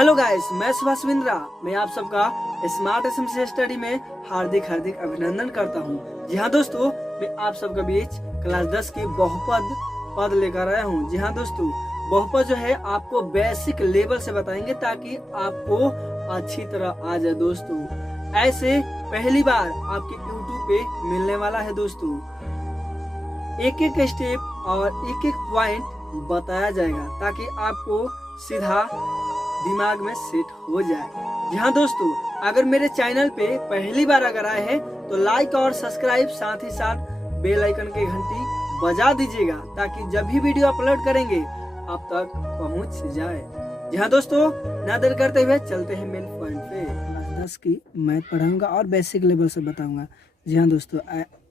Hello guys, मैं सुभाष बिंद्रा। मैं आप सबका स्मार्ट एसएमसी स्टडी में हार्दिक अभिनंदन करता हूं। जी हाँ दोस्तों, मैं आप सबके बीच क्लास 10 की बहुपद पद लेकर आया हूं। जी हाँ दोस्तों, बहुपद जो है आपको बेसिक लेवल से बताएंगे ताकि आपको अच्छी तरह आ जाए दोस्तों। ऐसे पहली बार आपके यूट्यूब पे मिलने वाला है दोस्तों। एक एक स्टेप और एक एक पॉइंट बताया जाएगा ताकि आपको सीधा दिमाग में सेट हो जाए। यहाँ दोस्तों, अगर मेरे चैनल पे पहली बार अगर आए हैं तो लाइक और सब्सक्राइब, साथ ही साथ बेल आइकन की घंटी बजा दीजिएगा ताकि जब भी वीडियो अपलोड करेंगे आप तक पहुंच जाए। यहाँ दोस्तों, ना देर करते हुए चलते हैं मेन पॉइंट पे। क्लास 10 की मैथ पढ़ाऊंगा और बेसिक लेवल से बताऊंगा। जी हाँ दोस्तों,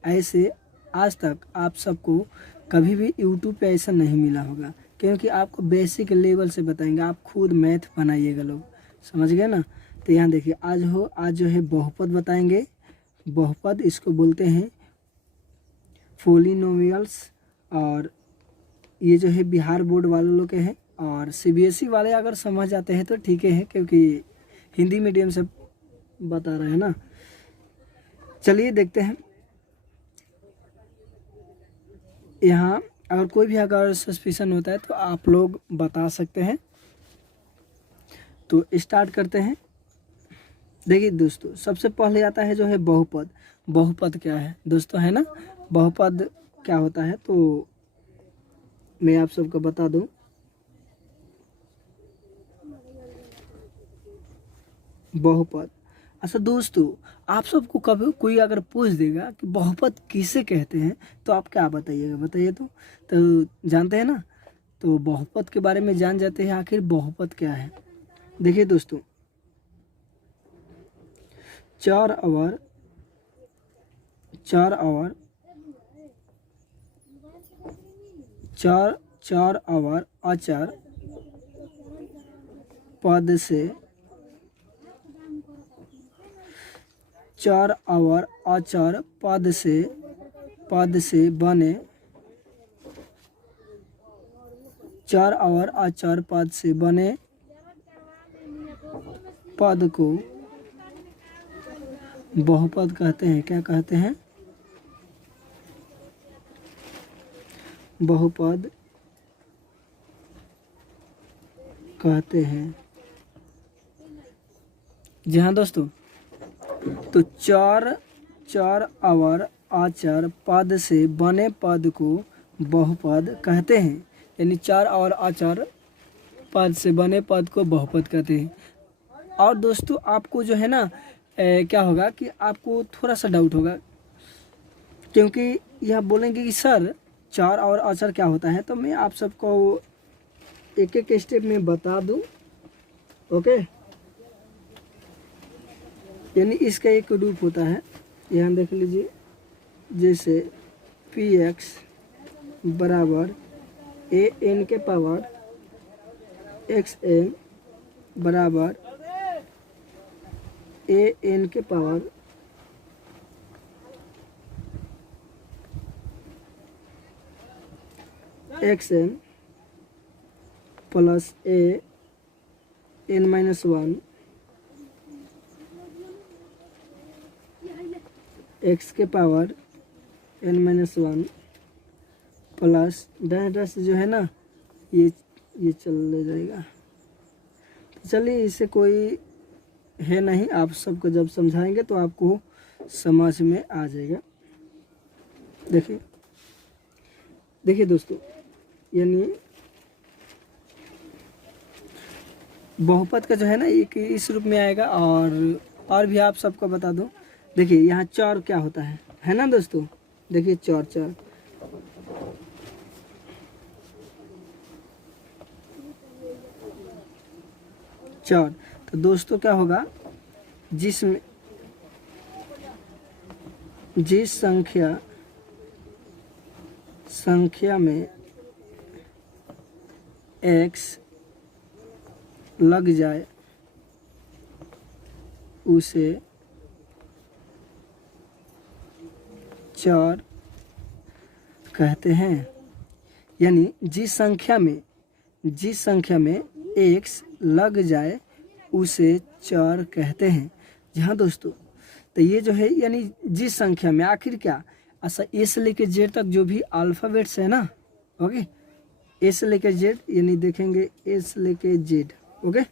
ऐसे आज तक आप सबको कभी भी यूट्यूब पे ऐसा नहीं मिला होगा, क्योंकि आपको बेसिक लेवल से बताएंगे। आप खुद मैथ बनाइएगा लोग, समझ गए ना। तो यहाँ देखिए, आज जो है बहुपद बताएंगे। बहुपद इसको बोलते हैं पॉलिनोमियल्स, और ये जो है बिहार बोर्ड वाले लोग के हैं, और सीबीएसई वाले अगर समझ जाते हैं तो ठीक है, क्योंकि हिंदी मीडियम से बता रहे हैं ना। चलिए देखते हैं। यहाँ अगर कोई भी अगर सस्पिशन होता है तो आप लोग बता सकते हैं। तो स्टार्ट करते हैं। देखिए दोस्तों, सबसे पहले आता है जो है बहुपद। बहुपद क्या है दोस्तों, है ना। बहुपद क्या होता है तो मैं आप सबको बता दूं। बहुपद, अच्छा दोस्तों, आप सबको कभी कोई अगर पूछ देगा कि बहुपद किसे कहते हैं तो आप क्या बताइएगा, बताइए तो जानते हैं ना। तो बहुपद के बारे में जान जाते हैं, आखिर बहुपद क्या है। देखिए दोस्तों, चार आवर अचार पद से, चार आवर अचार पद से बने, चार आवर अचार पद से बने पद को बहुपद कहते हैं। क्या कहते हैं? बहुपद कहते हैं। जी हाँ दोस्तों, तो चार आवर अचार पद से बने पद को बहुपद कहते हैं। यानी चार और अचार पद से बने पद को बहुपद कहते हैं। और दोस्तों, आपको जो है ना क्या होगा कि आपको थोड़ा सा डाउट होगा, क्योंकि यह बोलेंगे कि सर चार और अचार क्या होता है। तो मैं आप सबको एक एक स्टेप में बता दूं। ओके, यानी इसका एक रूप होता है, यहाँ देख लीजिए। जैसे px बराबर an के पावर xn बराबर an के power xn plus an-1 x के पावर n-1 प्लस डैश जो है ना, ये चल जाएगा। तो चलिए, इससे कोई है नहीं, आप सबको जब समझाएंगे तो आपको समझ में आ जाएगा। देखिए दोस्तों, यानी बहुपद का जो है ना एक इस रूप में आएगा। और भी आप सबको बता दूं। देखिए, यहाँ चार क्या होता है ना दोस्तों। देखिए चार तो दोस्तों क्या होगा, जिस संख्या में x लग जाए उसे चार कहते हैं। यानी जिस संख्या में x लग जाए उसे चर कहते हैं। जी हाँ दोस्तों, तो ये जो है यानी जिस संख्या में आखिर क्या ऐसा ए से लेके जेड तक जो भी अल्फ़ाबेट्स है ना, ओके, ए से लेके जेड यानी देखेंगे ए से लेके जेड, ओके,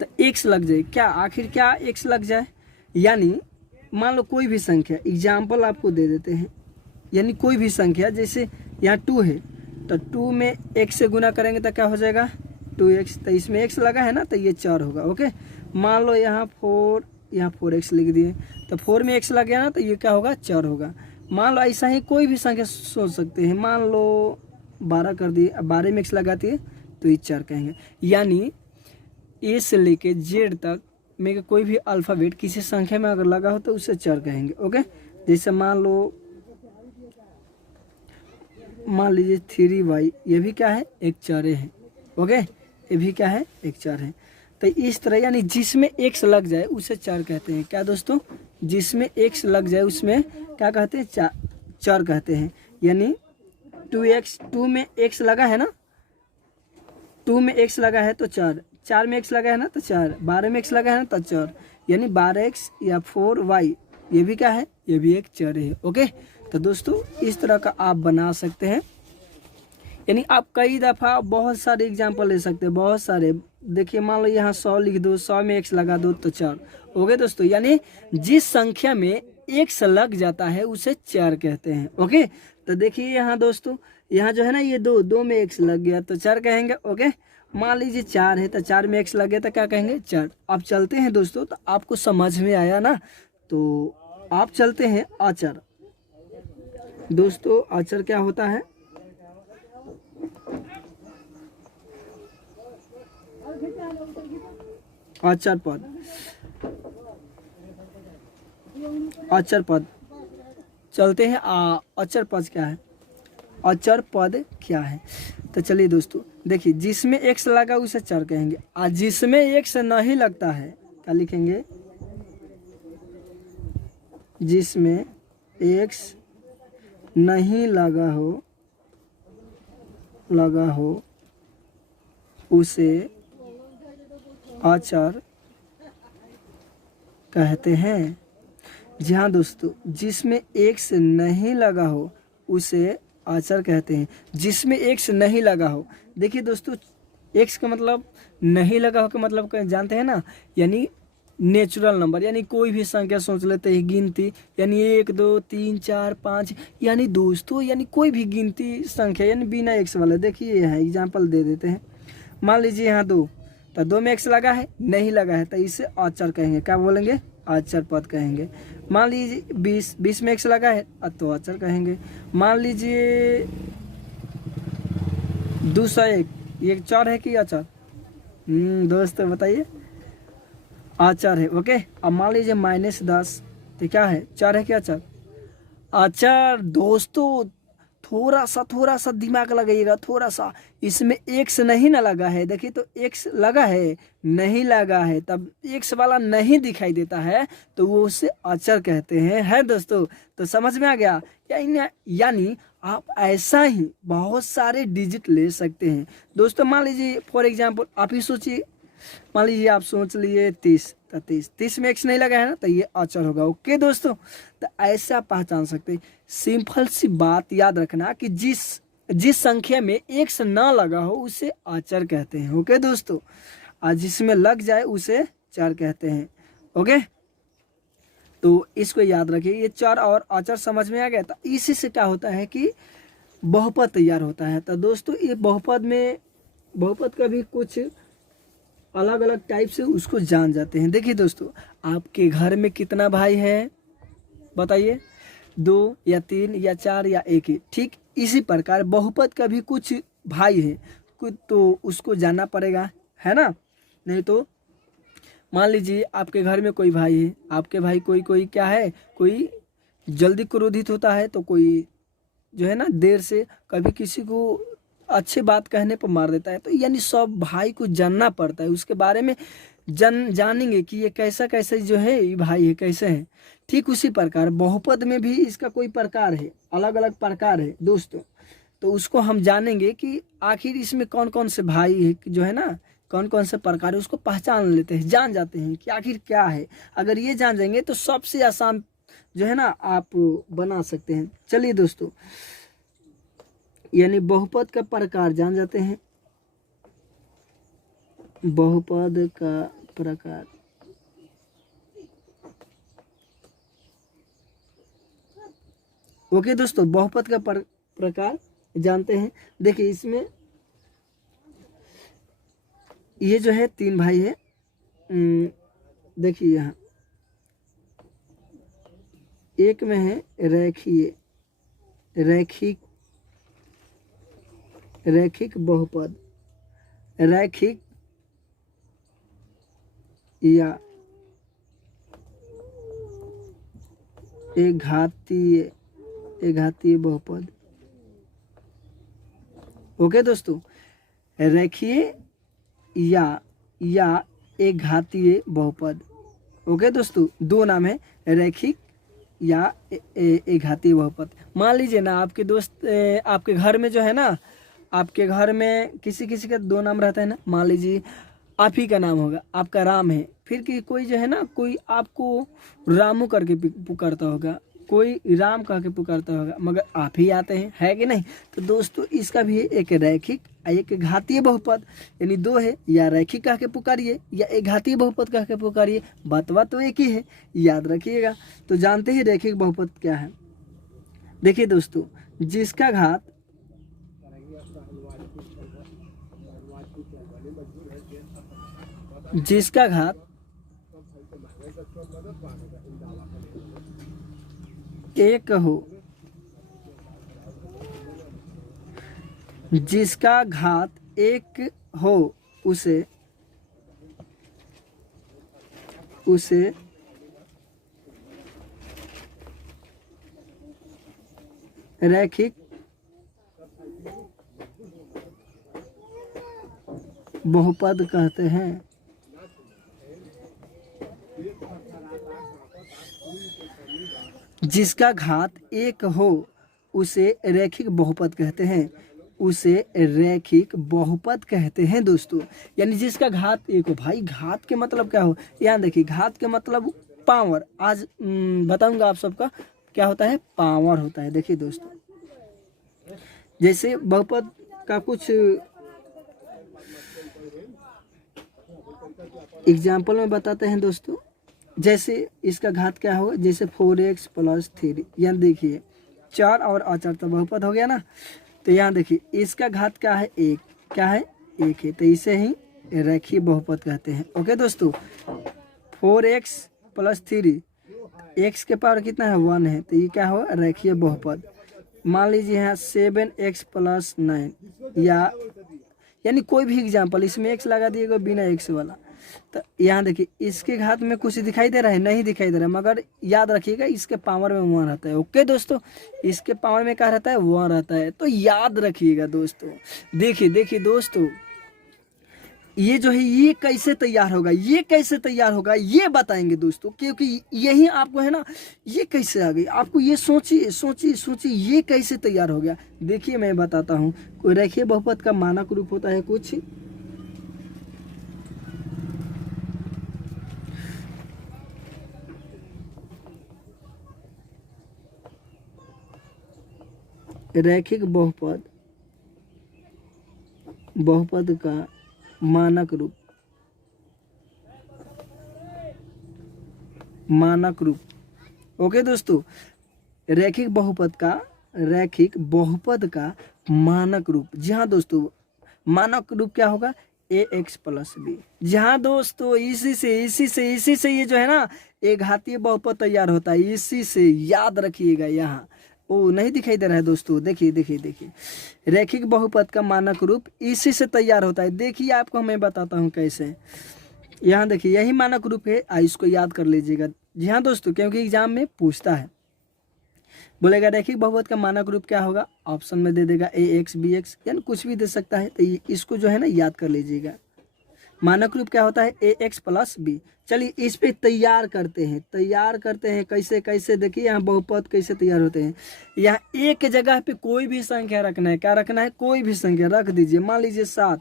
तो एक्स लग जाए, क्या आखिर क्या एक्स लग जाए, यानी मान लो कोई भी संख्या, एग्जाम्पल आपको दे देते हैं, यानी कोई भी संख्या जैसे यहाँ 2 है तो 2 में x से गुना करेंगे तो क्या हो जाएगा 2x, तो इसमें x लगा है ना तो ये 4 होगा, ओके। मान लो यहाँ 4, यहाँ 4x लिख दिए तो 4 में x लग गया ना तो ये क्या होगा 4 होगा। मान लो ऐसा ही कोई भी संख्या सोच सकते हैं, मान लो 12 कर दिए, अब 12 में x लगाती है तो ये 4 कहेंगे। यानी ए से लेके जेड तक में कोई भी अल्फ़ाबेट किसी संख्या में अगर लगा हो तो उसे 4 कहेंगे, ओके। जैसे मान लीजिए 3y, ये भी क्या है एक 4 है, ओके, ये भी क्या है एक 4 है। तो इस तरह यानी जिसमें x लग जाए उसे 4 कहते हैं। क्या दोस्तों, जिसमें x लग जाए उसमें क्या कहते हैं 4 कहते हैं। यानी 2x, 2 में x लगा है ना, 2 में x लगा है तो 4, 4 में x लगा है ना तो 4, 12 में x लगा है ना तो 4, यानी 12x या 4y, ये भी क्या है, ये भी एक 4 है, ओके। तो दोस्तों इस तरह का आप बना सकते हैं, यानी आप कई दफ़ा बहुत सारे एग्जाम्पल ले सकते हैं, बहुत सारे। देखिए मान लो यहाँ 100 लिख दो, 100 में x लगा दो तो 4, ओके दोस्तों। यानी जिस संख्या में x लग जाता है उसे 4 कहते हैं, ओके। तो देखिए यहाँ दोस्तों, यहाँ जो है ना ये 2 में x लग गया तो 4 कहेंगे, ओके। मान लीजिए 4 है तो 4 में x लग गया तो क्या कहेंगे 4। अब चलते हैं दोस्तों, तो आपको समझ में आया ना, तो आप चलते हैं आचर। दोस्तों आचर क्या होता है, आचर पद, आचर पद चलते हैं। अचर पद क्या है, अचर पद क्या है, तो चलिए दोस्तों देखिए, जिसमें x लगा उसे 4 कहेंगे, और जिसमें x नहीं लगता है क्या लिखेंगे, जिसमें x नहीं लगा हो उसे आचर कहते हैं। जी हाँ दोस्तों, जिसमें x नहीं लगा हो उसे आचर कहते हैं, जिसमें x नहीं लगा हो। देखिए दोस्तों, x का मतलब नहीं लगा हो का मतलब जानते हैं ना, यानी नेचुरल नंबर, यानी कोई भी संख्या सोच लेते हैं गिनती, यानी 1 2 3 4 5, यानी दोस्तों यानी कोई भी गिनती संख्या यानी बिना x वाला। देखिए यहाँ एग्जाम्पल दे देते हैं, मान लीजिए यहाँ 2, तो 2 में x लगा है नहीं लगा है तो इसे आचर कहेंगे, क्या बोलेंगे आचर पद कहेंगे। मान लीजिए 20 में x लगा है तो आचर कहेंगे। मान लीजिए 201, ये 4 है कि आचर, दोस्तों बताइए, आचर है, ओके। अब मान लीजिए -10 तो क्या है 4 है क्या आचर, आचर। दोस्तों थोड़ा सा दिमाग लगाइएगा, थोड़ा सा, इसमें x नहीं ना लगा है, देखिए तो x लगा है नहीं लगा है, तब x वाला नहीं दिखाई देता है तो वो उसे आचर कहते हैं, है दोस्तों। तो समझ में आ गया, यानी आप ऐसा ही बहुत सारे डिजिट ले सकते हैं दोस्तों। मान लीजिए फॉर एग्जांपल आप ही सोचिए, मान लीजिए आप सोच लिए 30, तो 30 में x नहीं लगा है ना तो ये आचर होगा, ओके दोस्तों। तो ऐसे आप पहचान सकते हैं। सिंपल सी बात याद रखना कि जिस संख्या में x ना लगा हो उसे आचर कहते हैं, ओके दोस्तों, और जिसमें लग जाए उसे 4 कहते हैं, ओके। तो इसको याद रखिए, ये 4 और आचर समझ में आ गया। तो इसी से क्या होता है कि बहुपद तैयार होता है। तो दोस्तों ये बहुपद का भी कुछ अलग अलग टाइप से उसको जान जाते हैं। देखिए दोस्तों, आपके घर में कितना भाई है बताइए, 2 या 3 या 4 या 1 ही, ठीक इसी प्रकार बहुपद का भी कुछ भाई है, कुछ तो उसको जानना पड़ेगा, है ना। नहीं तो मान लीजिए आपके घर में कोई भाई है, आपके भाई कोई क्या है, कोई जल्दी क्रोधित होता है, तो कोई जो है ना देर से, कभी किसी को अच्छी बात कहने पर मार देता है। तो यानी सब भाई को जानना पड़ता है, उसके बारे में जानेंगे कि ये कैसा जो है ये भाई है, कैसे है। ठीक उसी प्रकार बहुपद में भी इसका कोई प्रकार है, अलग अलग प्रकार है दोस्तों। तो उसको हम जानेंगे कि आखिर इसमें कौन कौन से भाई है जो है ना कौन कौन से प्रकार है उसको पहचान लेते हैं, जान जाते हैं कि आखिर क्या है। अगर ये जान जाएंगे तो सबसे आसान जो है ना आप बना सकते हैं। चलिए दोस्तों, यानी बहुपद का प्रकार जान जाते हैं, बहुपद का प्रकार। ओके दोस्तों, बहुपद का प्रकार जानते हैं। देखिए इसमें ये जो है 3 भाई है। देखिए यहाँ एक में है रैखिक बहुपद, रैखिक या एक घातीय बहुपद। ओके दोस्तों, रेखीय या एक घातीय बहुपद। ओके दोस्तों, 2 नाम है, रैखिक या एक घातीय बहुपद। मान लीजिए ना आपके दोस्त आपके घर में जो है ना, आपके घर में किसी किसी का 2 नाम रहता है ना। मान लीजिए आप ही का नाम होगा, आपका राम है, फिर कि कोई जो है ना, कोई आपको रामू करके पुकारता होगा, कोई राम कह के पुकारता होगा, मगर आप ही आते हैं, है कि नहीं। तो दोस्तों इसका भी एक रैखिक एक घातीय बहुपद, यानी 2 है, या रैखिक कह के पुकारिए या एक घातीय बहुपद कह के पुकारिए, बात तो एक ही है, याद रखिएगा। तो जानते ही रैखिक बहुपद क्या है। देखिए दोस्तों, जिसका घात एक हो, जिसका घात 1 हो उसे रैखिक बहुपद कहते हैं। जिसका घात 1 हो उसे रैखिक बहुपद कहते हैं, उसे रैखिक बहुपद कहते हैं दोस्तों। यानी जिसका घात 1 हो। भाई घात के मतलब क्या हो, यहाँ देखिए, घात के मतलब पावर। आज बताऊंगा आप सबका क्या होता है, पावर होता है। देखिए दोस्तों, जैसे बहुपद का कुछ एग्जाम्पल में बताते हैं दोस्तों। जैसे इसका घात क्या हो, जैसे 4x + 3, यहाँ देखिए 4 और 4 तो बहुपद हो गया ना। तो यहाँ देखिए इसका घात क्या है, 1, क्या है, 1 है, तो इसे ही रैखिक बहुपद कहते हैं। ओके दोस्तों, 4x + 3, x के पावर कितना है, 1 है, तो ये क्या हो, रैखिक बहुपद। मान लीजिए यहाँ 7x + 9, या यानी कोई भी एग्जाम्पल, इसमें x लगा दिएगा बिना x वाला। तो यहाँ देखिए इसके घात में कुछ दिखाई दे रहा है, नहीं दिखाई दे रहा है, मगर याद रखिएगा इसके पावर में 1 रहता है। ओके दोस्तों, इसके पावर में क्या रहता है, 1 रहता है, तो याद रखिएगा दोस्तों। देखिए दोस्तों, ये जो है ये कैसे तैयार होगा, ये बताएंगे दोस्तों, क्योंकि यही आपको है ना, ये कैसे आ गई आपको, ये सोचिए ये कैसे तैयार हो गया। देखिए मैं बताता हूँ। कोई रैखिक बहुपद का मानक रूप होता है कुछ, रैखिक बहुपद का मानक रूप। ओके दोस्तों, रैखिक बहुपद का मानक रूप। जी हाँ दोस्तों, मानक रूप क्या होगा, ax + b। जहाँ दोस्तों इसी से ये जो है ना एक घातीय बहुपद तैयार होता है, इसी से याद रखिएगा। यहाँ ओ नहीं दिखाई दे रहा है दोस्तों, देखिए रैखिक बहुपद का मानक रूप इसी से तैयार होता है। देखिए आपको मैं बताता हूँ कैसे। यहाँ देखिए यही मानक रूप है, इसको याद कर लीजिएगा। जी हाँ दोस्तों, क्योंकि एग्जाम में पूछता है, बोलेगा रैखिक बहुपद का मानक रूप क्या होगा, ऑप्शन में दे देगा ax bx, यानी कुछ भी दे सकता है। तो इसको जो है ना याद कर लीजिएगा। मानक रूप क्या होता है, ax + b। चलिए इस पे तैयार करते हैं कैसे देखिए यहाँ बहुपद कैसे तैयार होते हैं। यहाँ एक जगह पे कोई भी संख्या रखना है, क्या रखना है, कोई भी संख्या रख दीजिए। मान लीजिए 7,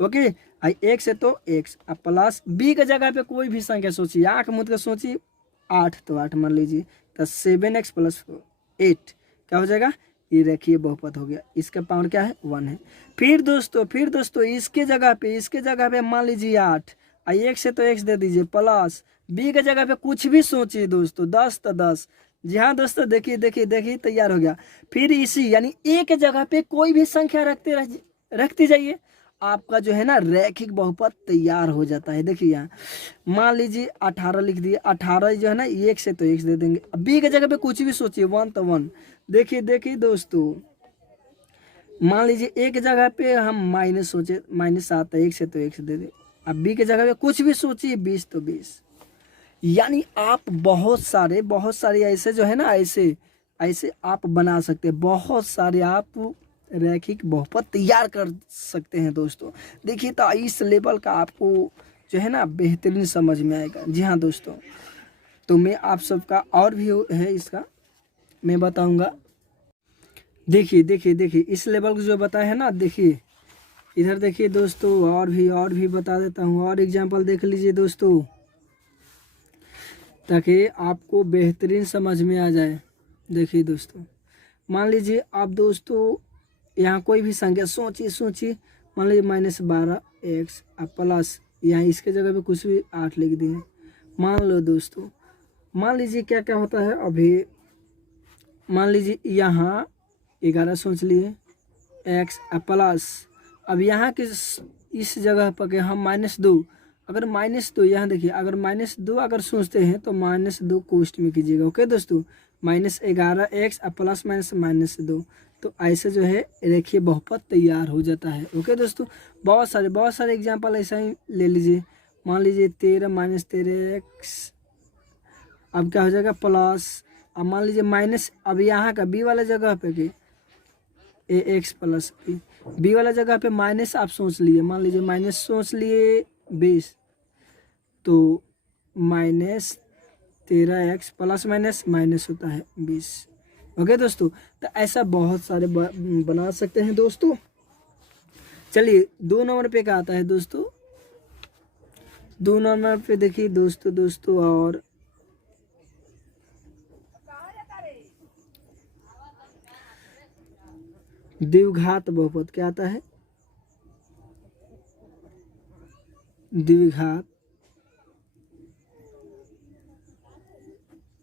ओके, आई एक्स है तो एक्स, अब प्लस बी के जगह पे कोई भी संख्या सोचिए, आँख मूंद के सोचिए, 8 तो 8 मान लीजिए, तो 7x + 8 क्या हो जाएगा, ये रेखीय बहुपद हो गया। इसका पावर क्या है 1 है। फिर दोस्तों इसके जगह पे मान लीजिए 8, आई एक्स है तो एक्स दे दीजिए, प्लस बी के जगह पे कुछ भी सोचिए दोस्तों, 10 तो 10। जी हाँ दोस्तों, देखिए तैयार हो गया। फिर इसी यानी ए के जगह पे कोई भी संख्या रखती जाइए, आपका जो है ना रैखिक बहुपद तैयार हो जाता है। देखिए यहाँ मान लीजिए 18 लिख दिए, 18 जो है ना एक्स है तो एक्स दे देंगे। अब बी के जगह पे कुछ भी सोचिए, 1 तो 1। देखिए दोस्तों, मान लीजिए ए के जगह पे हम माइनस सोचे, -7 एक्स है तो एक्स दे दे। अब बी के जगह पे कुछ भी सोचिए, 20 तो 20। यानी आप बहुत सारे ऐसे जो है ना, ऐसे आप बना सकते हैं, बहुत सारे आप रैखिक बहुपद तैयार कर सकते हैं दोस्तों। देखिए तो इस लेवल का आपको जो है ना बेहतरीन समझ में आएगा। जी हाँ दोस्तों, तो मैं आप सबका और भी है इसका मैं बताऊंगा। देखिए इस लेवल को जो बताया है ना, देखिए इधर देखिए दोस्तों, और भी बता देता हूँ, और एग्जाम्पल देख लीजिए दोस्तों, ताकि आपको बेहतरीन समझ में आ जाए। देखिए दोस्तों, मान लीजिए आप दोस्तों यहाँ कोई भी संख्या सोचिए, मान लीजिए -12x, अब प्लस यहाँ इसके जगह पे कुछ भी 8 लिख दिए। मान लो दोस्तों, मान लीजिए क्या क्या होता है अभी, मान लीजिए यहाँ 11 सोच लिए, x अब प्लस, अब यहाँ के इस जगह पर के हम -2, अगर -2 यहाँ देखिए, अगर -2 अगर सोचते हैं तो -2 कोष्ट में कीजिएगा। ओके दोस्तों, -11x अब प्लस -2, तो ऐसे जो है रेखीय बहुपद तैयार हो जाता है। ओके दोस्तों, बहुत सारे एग्जांपल ऐसा ही ले लीजिए। मान लीजिए 13 - 13x, अब क्या हो जाएगा प्लस, अब मान लीजिए माइनस, अब यहाँ का बी वाला जगह पे कि ax + बी वाला जगह पे माइनस आप सोच लिए, मान लीजिए माइनस सोच लिए 20, तो -13x प्लस माइनस होता है 20। ओके दोस्तों, तो ऐसा बहुत सारे बना सकते हैं दोस्तों। चलिए 2 नंबर पे क्या आता है दोस्तों, 2 नंबर पे देखिए दोस्तों और द्विघात बहुपद क्या आता है, द्विघात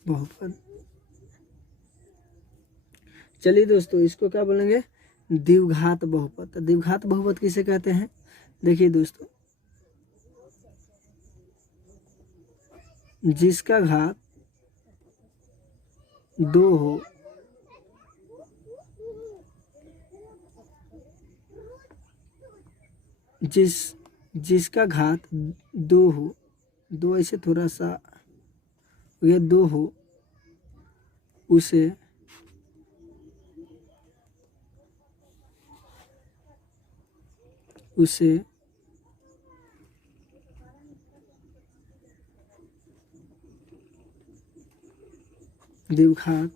बहुपद। चलिए दोस्तों, इसको क्या बोलेंगे, द्विघात बहुपद। तो द्विघात बहुपद किसे कहते हैं, देखिए दोस्तों, जिसका घात 2 हो, जिसका घात 2 हो, 2 ऐसे थोड़ा सा ये 2 हो, उसे द्विघात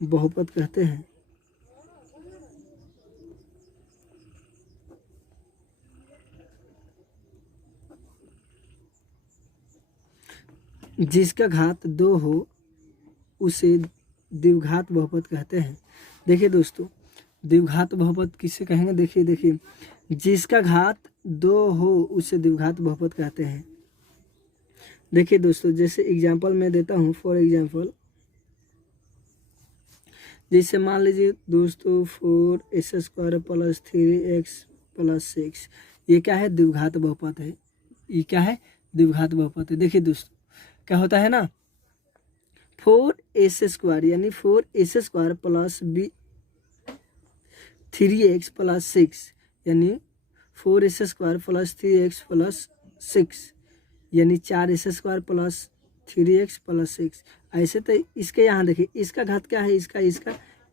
बहुपद कहते हैं। जिसका घात 2 हो उसे द्विघात बहुपद कहते हैं। देखिए दोस्तों, द्विघात बहुपद किसे कहेंगे, देखिए जिसका घात 2 हो उसे द्विघात बहुपद कहते हैं। देखिए दोस्तों, जैसे एग्जांपल मैं देता हूँ, फॉर एग्जांपल जैसे मान लीजिए दोस्तों 4x² + 3x + 6, ये क्या है, द्विघात बहुपद है। ये क्या है, द्विघात बहुपद है। देखिए दोस्तों क्या होता है ना, 4s² यानी 4s² + 3x + 6 यानी 4s² + 3x + 6 यानी 4s² + 3x + 6। ऐसे तो इसके यहाँ देखिए, इसका घात क्या है,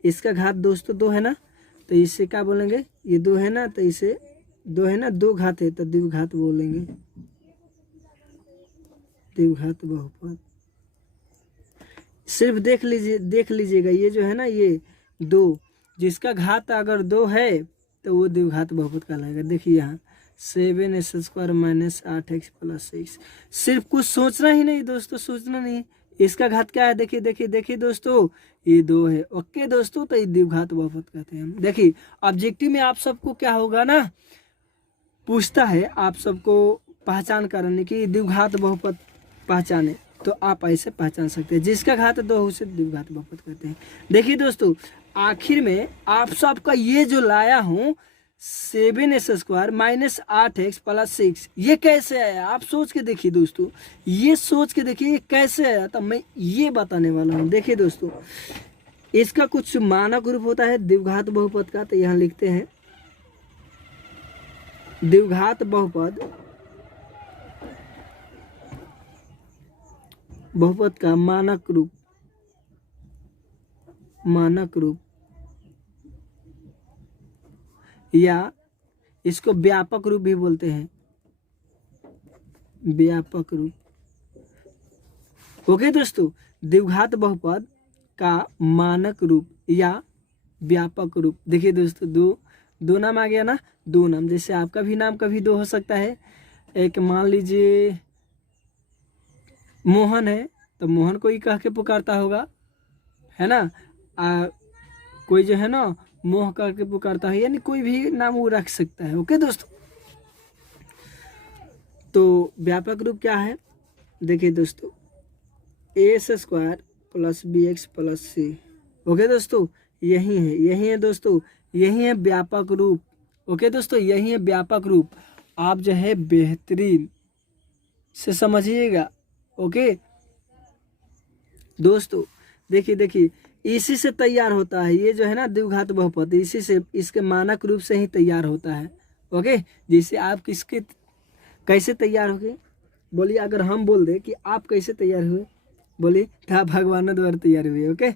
इसका घात दोस्तों 2 है ना, तो इससे क्या बोलेंगे, ये 2 है ना, तो इसे 2 है ना, 2 घात है तो द्विघात बोलेंगे, द्विघात बहुपद। सिर्फ देख लीजिएगा, ये जो है ना, ये 2, जिसका घात अगर 2 है तो वो द्विघात बहुपद कहलाएगा। देखिए यहाँ 7x² माइनस 8x प्लस 6। सिर्फ कुछ सोचना ही नहीं दोस्तों, सोचना नहीं। इसका घात क्या है, देखिए देखिए देखिए दोस्तों, ये 2 है। ओके दोस्तों, तो ये द्विघात बहुपद कहते हैं हम। देखिए ऑब्जेक्टिव में आप सबको क्या होगा ना, पूछता है आप सबको पहचान करने की, द्विघात बहुपद पहचाने, तो आप ऐसे पहचान सकते हैं। जिसका घात 2 उसे द्विघात बहुपद कहते हैं। देखिए दोस्तों, आखिर में आप सबका ये जो लाया हूँ 7x² माइनस 8x प्लस 6, ये कैसे आया आप सोच के देखिए दोस्तों, ये सोच के देखिए ये कैसे आया, तब मैं ये बताने वाला हूँ। देखिए दोस्तों, इसका कुछ मानक रूप होता है द्विघात बहुपद का, तो यहाँ लिखते हैं द्विघात बहुपद का मानक रूप या इसको व्यापक रूप भी बोलते हैं, व्यापक रूप। ओके दोस्तों, द्विघात बहुपद का मानक रूप या व्यापक रूप। देखिए दोस्तों, दो नाम आ गया ना, 2 नाम। जैसे आपका भी नाम कभी 2 हो सकता है। एक मान लीजिए मोहन है, तो मोहन को ही कह के पुकारता होगा, है ना। कोई जो है ना मोह करके पुकारता है, यानी कोई भी नाम वो रख सकता है। ओके दोस्तों, तो व्यापक रूप क्या है, देखिए दोस्तों, a² plus bx plus c। Okay दोस्तों, यही है दोस्तों, यही है व्यापक रूप। ओके दोस्तों, यही है व्यापक रूप। आप जो है बेहतरीन से समझिएगा। ओके दोस्तों, देखिए इसी से तैयार होता है ये जो है ना द्विघात बहुपद, इसी से, इसके मानक रूप से ही तैयार होता है। ओके, जैसे आप किसके कैसे तैयार हो गए, बोलिए। अगर हम बोल दे कि आप कैसे तैयार हुए, बोलिए, तो आप भगवान द्वारा तैयार हुए। ओके,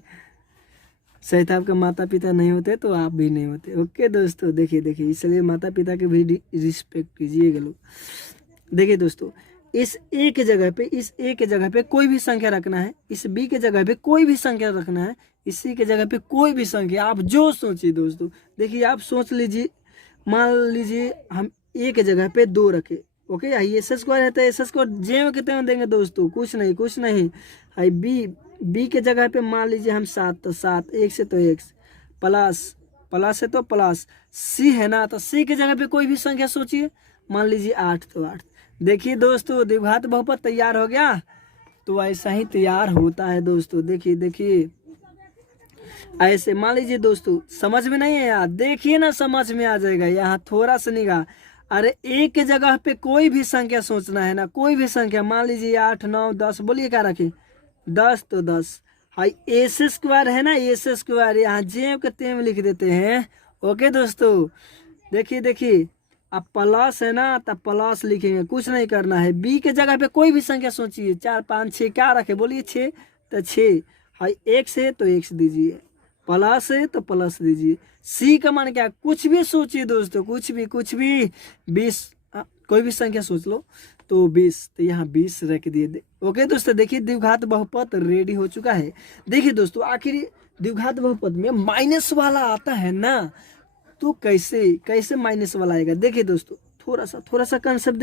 शायद आपका माता पिता नहीं होते तो आप भी नहीं होते। ओके दोस्तों, देखिए इसलिए माता पिता के भी रिस्पेक्ट कीजिएगा लोग। देखिए दोस्तों, इस ए के जगह पे कोई भी संख्या रखना है, इस बी के जगह पे कोई भी संख्या रखना है, इस सी के जगह पे कोई भी संख्या, आप जो सोचिए दोस्तों। देखिए आप सोच लीजिए, मान लीजिए हम ए के जगह पे 2 रखे। ओके, s² है तो s² जेम कितने देंगे दोस्तों, कुछ नहीं। हाई बी के जगह पे मान लीजिए हम 7, तो 7, 1 से तो x प्लस है तो प्लस, सी है ना, तो सी के जगह पे कोई भी संख्या सोचिए, मान लीजिए 8, तो 8। देखिए दोस्तों, द्विघात बहुपद तैयार हो गया। तो ऐसा ही तैयार होता है दोस्तों। देखिए ऐसे मान लीजिए दोस्तों, समझ में नहीं है यार, देखिए ना, समझ में आ जाएगा। यहाँ थोड़ा सा निगाह, अरे एक के जगह पे कोई भी संख्या सोचना है ना, कोई भी संख्या, मान लीजिए 8, 9, 10, बोलिए क्या रखे, 10, तो 10। हाई s² है ना, s², यहाँ जेम के तेम लिख देते हैं। ओके दोस्तों, देखिए अब प्लस है ना, तब प्लस लिखेंगे, कुछ नहीं करना है। बी के जगह पे कोई भी संख्या सोचिए, 4, 5, 6, क्या रखे, बोलिए 6, तो 6। हाई x है तो x दीजिए, प्लस है तो प्लस दीजिए। सी का मान क्या, कुछ भी सोचिए दोस्तों, कुछ भी 20, कोई भी संख्या सोच लो, तो 20, तो यहाँ 20 रख दिए। ओके दोस्तों, देखिए द्विघात बहुपद रेडी हो चुका है। देखिए दोस्तों, आखिर द्विघात बहुपद में माइनस वाला आता है ना, तो कैसे माइनस वाला आएगा। देखिए दोस्तों, थोड़ा सा कंसेप्ट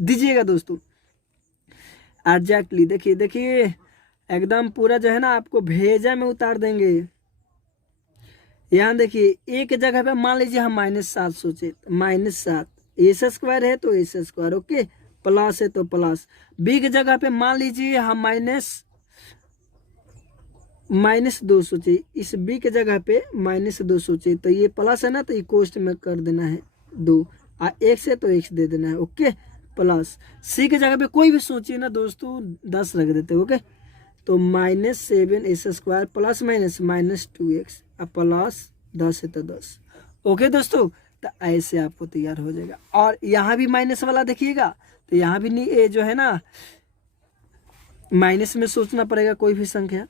दीजिएगा दोस्तों, एग्जैक्टली। देखिए एकदम पूरा जो है ना आपको भेजा में उतार देंगे। यहाँ देखिए, ए के जगह पे मान लीजिए हम -7 सोचे, -7, s² है तो s²। ओके, प्लस है तो प्लस। बी के जगह पे मान लीजिए हम -2 सोचे, इस बी के जगह पे -2 सोचे, तो ये प्लस है ना, तो ये कोष्ट में कर देना है 2, x है तो x दे देना है। Okay, plus. सी के जगह पे कोई भी सोचिए ना दोस्तों, 10 रख देते हैं। ओके, तो -7s² प्लस -2x, अब प्लस 10 है तो 10। ओके दोस्तों, तो ऐसे आपको तैयार हो जाएगा। और यहाँ भी माइनस वाला देखिएगा, तो यहाँ भी नहीं, ये जो है ना माइनस में सोचना पड़ेगा कोई भी संख्या।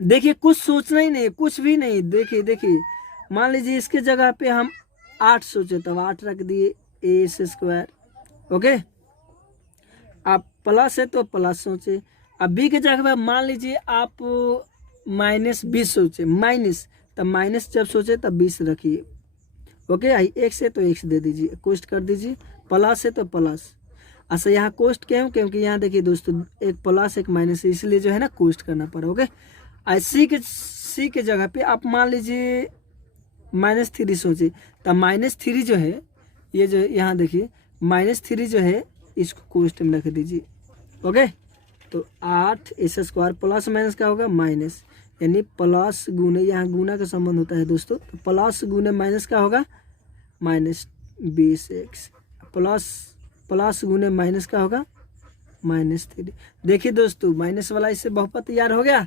देखिए कुछ सोचना ही नहीं, कुछ भी नहीं। देखिए मान लीजिए इसके जगह पे हम 8 सोचे, तब 8 रख दिए, s²। ओके, आप प्लस है तो प्लस सोचे। अब बी के जगह पे मान लीजिए आप -20 सोचे, तब माइनस जब सोचे तब 20 रखिए। ओके, x है तो x दे दीजिए, कोष्ट कर दीजिए, प्लस है तो प्लस। अच्छा यहाँ कोष्ट क्यों, क्योंकि यहाँ देखिए दोस्तों एक प्लस एक माइनस है, इसलिए जो है ना कोष्ट करना पड़ा। ओके, सी के जगह पे आप मान लीजिए -3 सोचिए, तो -3 जो है ये जो यहाँ देखिए -3 जो है इसको कोष्ट में रख दीजिए। ओके, तो 8s² प्लस माइनस क्या होगा माइनस, यानी प्लस गुने, यहाँ गुना का संबंध होता है दोस्तों, तो प्लस गुने माइनस क्या होगा -20x, प्लस गुने माइनस क्या होगा -3। देखिए दोस्तों माइनस वाला इससे बहुपद तैयार हो गया।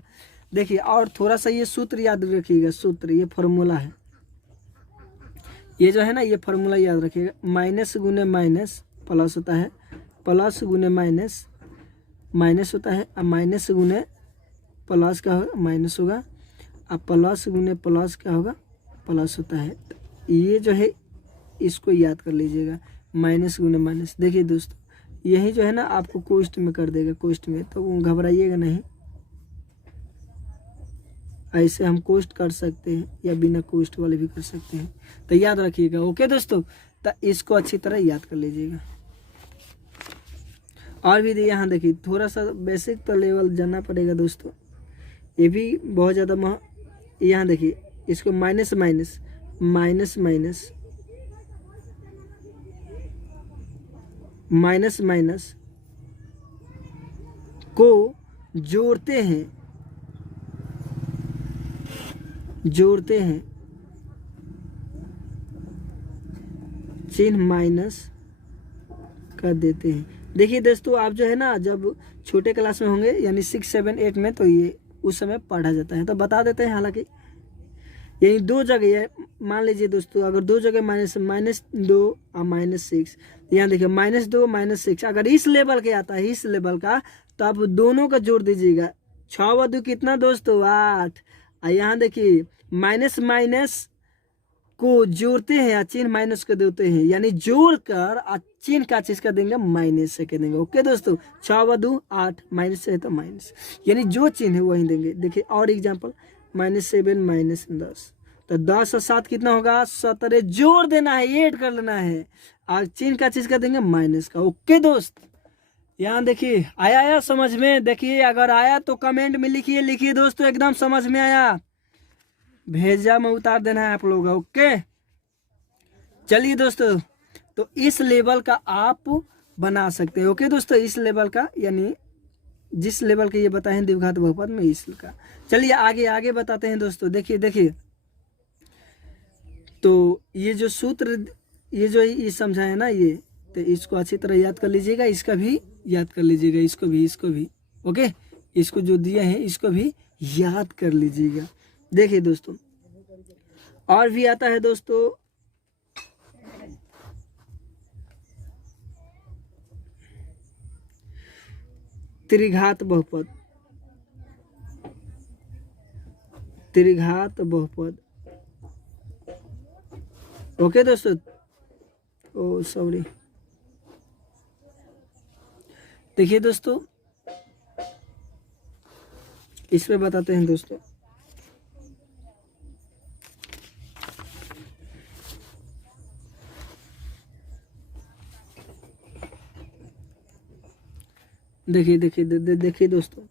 देखिए और थोड़ा सा ये सूत्र याद रखिएगा, सूत्र ये फॉर्मूला है, ये जो है ना ये फॉर्मूला याद रखिएगा, माइनस गुने माइनस प्लस होता है, प्लस गुने माइनस माइनस होता है, अब माइनस गुने प्लस क्या होगा माइनस होगा, अब प्लस गुने प्लस क्या होगा प्लस होता है। ये जो है इसको याद कर लीजिएगा, माइनस गुने माइनस। देखिए दोस्तों यही जो है ना आपको कोष्ट में कर देगा, कोष्ट में, तो घबराइएगा नहीं, ऐसे हम कोष्ट कर सकते हैं या बिना कोष्ट वाले भी कर सकते हैं, तो याद रखिएगा। ओके दोस्तों, तो इसको अच्छी तरह याद कर लीजिएगा। और भी यहाँ देखिए थोड़ा सा बेसिक तो लेवल जानना पड़ेगा दोस्तों, ये भी बहुत ज़्यादा यहाँ देखिए इसको minus minus minus minus minus minus को जोड़ते हैं, चिन्ह माइनस कर देते हैं। देखिए दोस्तों आप जो है ना जब छोटे क्लास में होंगे यानी 6, 7, 8 में, तो ये उस समय पढ़ा जाता है, तो बता देते हैं। हालांकि यानी 2 जगह है, मान लीजिए दोस्तों अगर 2 जगह -2 और -6, यहाँ देखिए -2 -6 अगर इस लेवल के आता है, इस लेवल का, तो आप दोनों का जोड़ दीजिएगा। 6 व 2 कितना दोस्तों 8, और यहाँ देखिए माइनस माइनस को जोड़ते हैं या चिन्ह माइनस कर देते हैं, यानी जोड़कर चिन्ह का चीज कर देंगे माइनस से कर देंगे। ओके दोस्तों, 6 व 2 8, माइनस से है तो माइनस, यानी जो चिन्ह है वही देंगे। देखिए और एग्जांपल -7 -10, तो 10 और 7 कितना होगा 17, जोड़ देना है, ऐड कर लेना है, और चिन्ह का चीज कर देंगे माइनस का। ओके दोस्त, यहाँ देखिए आया समझ में? देखिए अगर आया तो कमेंट में लिखिए दोस्तों एकदम समझ में आया, भेजा में उतार देना है आप लोग। ओके चलिए दोस्तों, तो इस लेवल का आप बना सकते हैं। ओके दोस्तों, इस लेवल का यानी जिस लेवल के ये बताए हैं द्विघात बहुपद में इसका। चलिए आगे बताते हैं दोस्तों। देखिए तो ये जो सूत्र ये जो ये समझाया ना, ये तो इसको अच्छी तरह याद कर लीजिएगा, इसका भी याद कर लीजिएगा, इसको भी। ओके, इसको जो दिया है इसको भी याद कर लीजिएगा। देखिए दोस्तों और भी आता है दोस्तों, त्रिघात बहुपद। ओके दोस्तों, ओ सॉरी, देखिए दोस्तों इसमें बताते हैं दोस्तों। देखिए दोस्तों,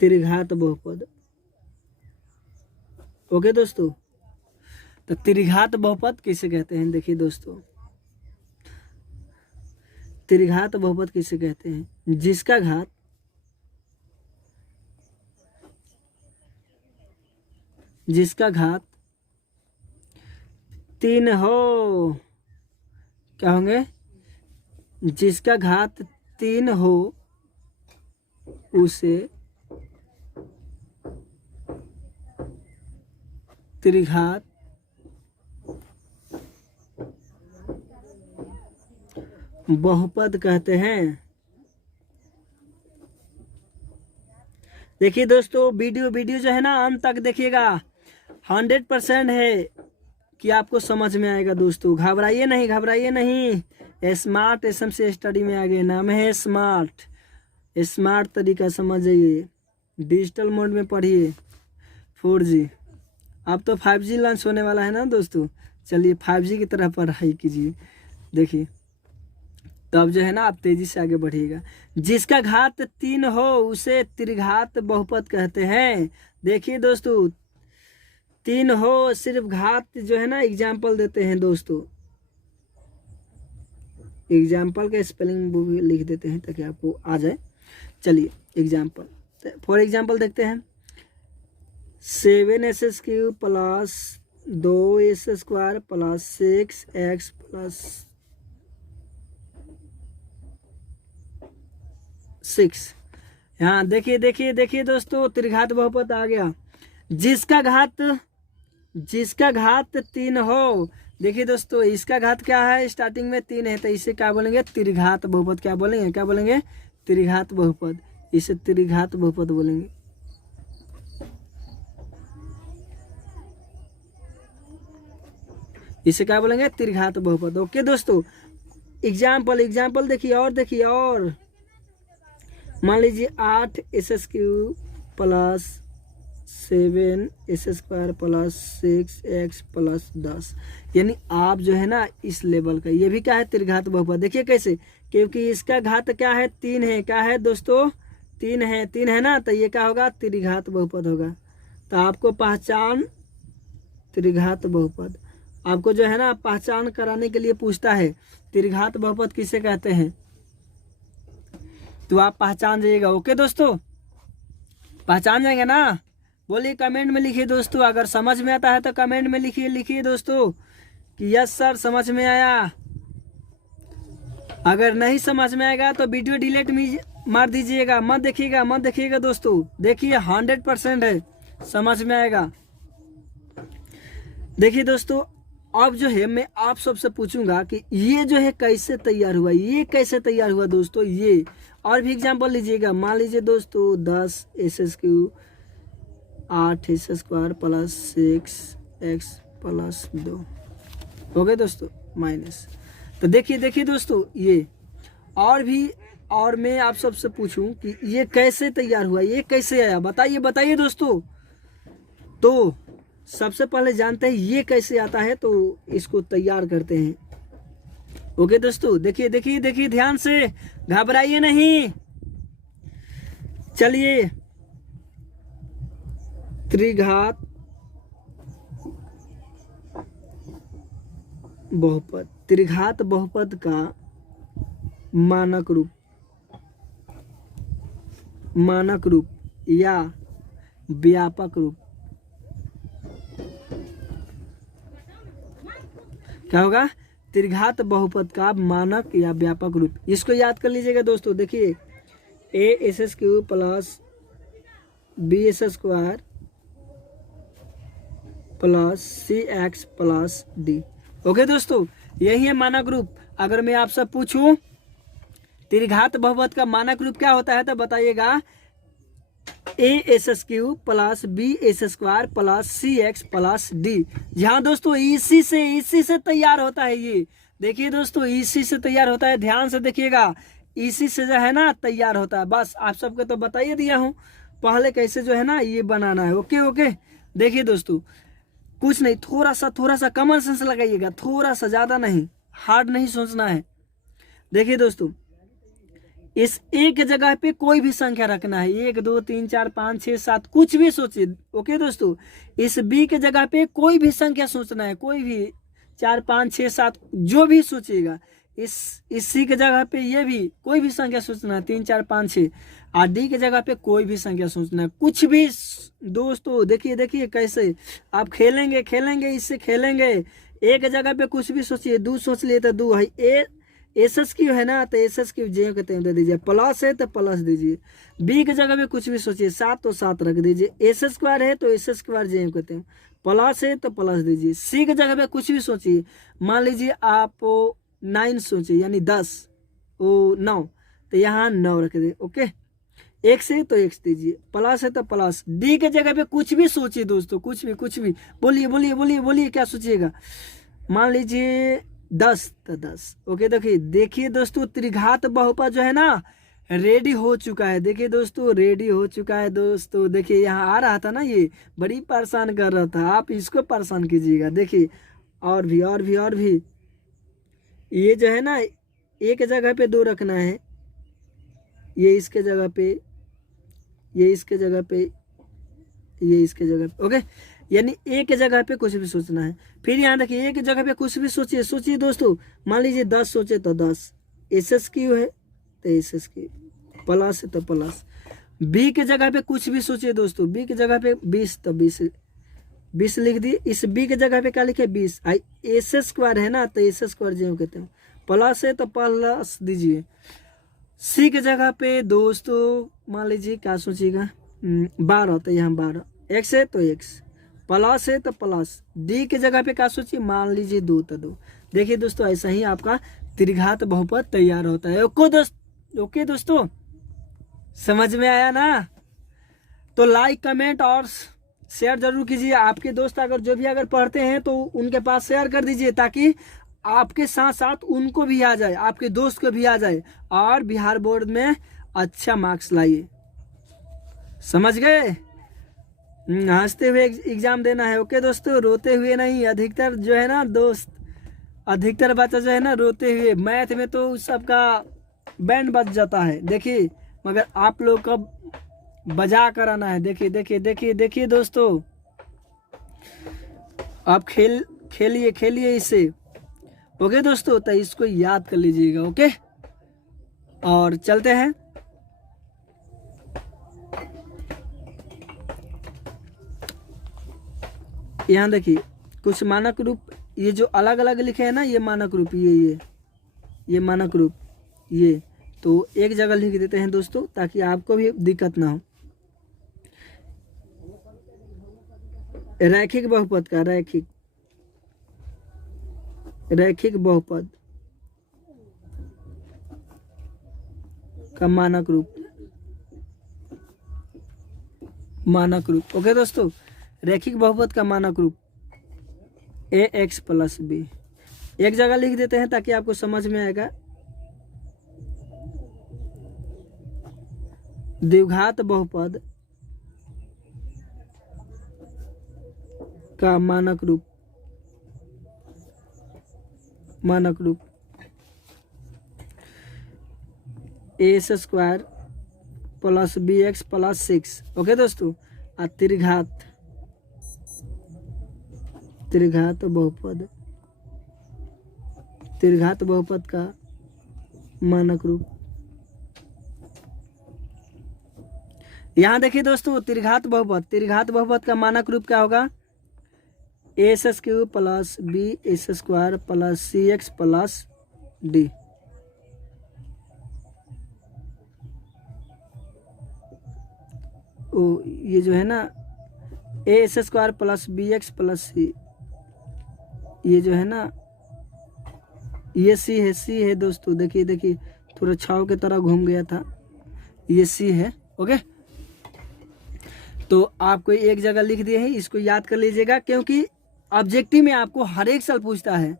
त्रिघात बहुपद। ओके दोस्तों, तो त्रिघात बहुपद किसे कहते हैं? देखिए दोस्तों, त्रिघात बहुपद किसे कहते हैं? जिसका घात 3 हो, क्या होंगे? जिसका घात 3 हो उसे त्रिघात बहुपद कहते हैं। देखिए दोस्तों वीडियो जो है ना अंत तक देखिएगा, 100% है कि आपको समझ में आएगा दोस्तों। घबराइए नहीं। स्मार्ट एसएमसी स्टडी में आगे नाम है स्मार्ट तरीका समझिए। डिजिटल मोड में पढ़िए 4G। अब तो 5G लॉन्च होने वाला है ना दोस्तों, चलिए 5G की तरह पढ़ाई कीजिए। देखिए तब जो है ना आप तेजी से आगे बढ़िएगा। जिसका घात 3 हो उसे त्रिघात बहुपद कहते हैं। देखिए दोस्तों 3 हो, सिर्फ घात जो है ना एग्जाम्पल देते हैं दोस्तों, एग्जाम्पल का स्पेलिंग बुक लिख देते हैं ताकि आपको आ जाए। चलिए एग्जाम्पल, फॉर एग्जाम्पल देखते हैं 7s³ plus 2s² plus 6x plus 6। यहाँ देखिए देखिए देखिए दोस्तों त्रिघात बहुपद आ गया। जिसका घात 3 हो, देखिए दोस्तों इसका घात क्या है, स्टार्टिंग में 3 है, तो इसे क्या बोलेंगे, त्रिघात बहुपद। क्या बोलेंगे, क्या बोलेंगे, त्रिघात बहुपद। इसे त्रिघात बहुपद बोलेंगे। इसे क्या बोलेंगे, त्रिघात बहुपद। ओके दोस्तों, एग्जाम्पल देखिए, और देखिए, और मान लीजिए 8s³ plus 7s² plus 6x plus 10। यानी आप जो है ना इस लेवल का, ये भी क्या है, त्रिघात बहुपद। देखिए कैसे, क्योंकि इसका घात क्या है, 3 है। क्या है दोस्तों, 3 है ना, तो ये क्या होगा, त्रिघात बहुपद होगा। तो आपको पहचान त्रिघात बहुपद, आपको जो है ना पहचान कराने के लिए पूछता है त्रिघात बहुपद किसे कहते हैं, तो आप पहचान जाइएगा। ओके दोस्तों, पहचान जाएंगे ना, बोलिए कमेंट में लिखिए दोस्तों। अगर समझ में आता है तो कमेंट में लिखिए दोस्तों कि यस सर समझ में आया। अगर नहीं समझ में आएगा तो वीडियो डिलीट मार दीजिएगा, मत देखिएगा दोस्तों। देखिए 100% है, समझ में आएगा। देखिए दोस्तों अब जो है मैं आप सबसे पूछूंगा कि ये जो है कैसे तैयार हुआ, ये कैसे तैयार हुआ दोस्तों। ये और भी एग्जांपल लीजिएगा। मान लीजिए दोस्तों 10s³ 8s² plus 6x plus 2 हो गए दोस्तों माइनस। तो देखिए दोस्तों ये और मैं आप सबसे पूछूं कि ये कैसे तैयार हुआ, ये कैसे आया, बताइए दोस्तों। तो सबसे पहले जानते हैं ये कैसे आता है, तो इसको तैयार करते हैं। ओके दोस्तों, देखिए ध्यान से, घबराइए नहीं। चलिए त्रिघात बहुपद का मानक रूप या व्यापक रूप क्या होगा, त्रिघात बहुपद का मानक या व्यापक रूप। इसको याद कर लीजिएगा दोस्तों। देखिए as³ plus bs² plus cx plus d। Okay दोस्तों, यही है मानक रूप। अगर मैं आपसे पूछूं त्रिघात बहुपद का मानक रूप क्या होता है तो बताइएगा as³ plus bs² plus cx plus d। जहाँ दोस्तों इसी से तैयार होता है। ये देखिए दोस्तों इसी से तैयार होता है, ध्यान से देखिएगा, इसी से जो है ना तैयार होता है। बस आप सबको तो बताइए दिया हूँ पहले कैसे जो है ना ये बनाना है। ओके देखिए दोस्तों, कुछ नहीं, थोड़ा सा कॉमन सेंस लगाइएगा, थोड़ा सा, ज्यादा नहीं, हार्ड नहीं सोचना है। देखिए दोस्तों इस एक जगह पे कोई भी संख्या रखना है, 1 2 3 4 5 6 7 कुछ भी सोचिए। ओके दोस्तों, इस b के जगह पे कोई भी संख्या सोचना है, कोई भी 4 5 6 7 जो भी सोचिएगा। इस c के जगह पे ये भी कोई भी संख्या सोचना है, 3 4 5 6। और d के जगह पे कोई भी संख्या सोचना है, कुछ भी दोस्तों। देखिए कैसे आप खेलेंगे इससे खेलेंगे। एक जगह पे कुछ भी सोचिए, 2 सोच लिए तो 2 है, as³ है ना तो as³ जे कहते हैं दे दीजिए, प्लस है तो प्लस दीजिए। b के जगह पे कुछ भी सोचिए, 7 तो 7 रख दीजिए, as² है तो as² जे कहते हैं, प्लस है तो प्लस दीजिए। c के जगह पे कुछ भी सोचिए, मान लीजिए आप 9 सोचिए यानी 10 9, तो यहाँ 9 रख दे। ओके, x है तो x दीजिए, प्लस है तो प्लस। d के जगह पे कुछ भी सोचिए दोस्तों, कुछ भी बोलिए क्या सोचिएगा। मान लीजिए 10 तो 10। ओके देखिए दोस्तों त्रिघात बहुपद जो है ना रेडी हो चुका है। देखिए दोस्तों, रेडी हो चुका है दोस्तों। देखिए यहाँ आ रहा था ना, ये बड़ी परेशान कर रहा था, आप इसको परेशान कीजिएगा। देखिए और भी और भी और भी, ये जो है ना एक जगह पे दो रखना है, ये इसके जगह पे, ये इसके जगह पे, ये इसके जगह पे। ओके, यानी एक जगह पे कुछ भी सोचना है। फिर यहाँ देखिए एक जगह पे कुछ भी सोचिए। सोचिए दोस्तों, मान लीजिए 10 सोचे तो 10, एस क्यू है तो एस क्यू, प्लस है तो प्लस। बी के जगह पे कुछ भी सोचिए दोस्तों, बी के जगह पे 20 तो 20, 20 लिख दिए। इस बी के जगह पे क्या लिखे 20, आई एस स्क्वायर है ना तो एस स्क्वायर जो कहते हैं, प्लस है तो प्लस दीजिए। सी के जगह पे दोस्तों मान लीजिए क्या सोचिएगा, 12 तो यहाँ 12, एक्स है तो एक्स, प्लस है तो प्लस। डी के जगह पे क्या सोचिए, मान लीजिए 2 तो 2। देखिए दोस्तों, ऐसा ही आपका त्रिघात बहुपद तैयार होता है। ओके दोस्तों, समझ में आया ना? तो लाइक कमेंट और शेयर जरूर कीजिए। आपके दोस्त अगर जो भी अगर पढ़ते हैं तो उनके पास शेयर कर दीजिए, ताकि आपके साथ साथ उनको भी आ जाए, आपके दोस्त को भी आ जाए, और बिहार बोर्ड में अच्छा मार्क्स लाइए। समझ गए? हंसते हुए एग्जाम देना है। ओके दोस्तों, रोते हुए नहीं। अधिकतर जो है ना दोस्त, अधिकतर बच्चा जो है ना रोते हुए, मैथ में तो सबका बैंड बज जाता है। देखिए, मगर आप लोग का बजा कर आना है। देखिए देखिए देखिए देखिए दोस्तों, आप खेलिए खेलिए इसे। ओके दोस्तों, तो इसको याद कर लीजिएगा। ओके, और चलते हैं। यहाँ देखिए कुछ मानक रूप, ये जो अलग अलग लिखे हैं ना, ये मानक रूप, ये मानक रूप, ये तो एक जगह लिख देते हैं दोस्तों, ताकि आपको भी दिक्कत ना हो। रैखिक बहुपद का, रैखिक बहुपद का मानक रूप, ओके दोस्तों, रैखिक बहुपद का मानक रूप ए एक्स प्लस बी। एक जगह लिख देते हैं ताकि आपको समझ में आएगा। द्विघात बहुपद का मानक रूप, A square plus B X plus 6। Okay दोस्तों, और त्रिघात बहुपद का मानक रूप। यहाँ देखिए दोस्तों, त्रिघात बहुपद का मानक रूप क्या होगा, S Q plus B S square plus C X plus D. ये जो है ना A S square plus B X plus C, ये जो है ना ये सी है दोस्तों। देखिए देखिए, थोड़ा छाव की तरह घूम गया था, ये सी है। ओके, तो आपको एक जगह लिख दिए है, इसको याद कर लीजिएगा, क्योंकि ऑब्जेक्टिव में आपको हर एक साल पूछता है।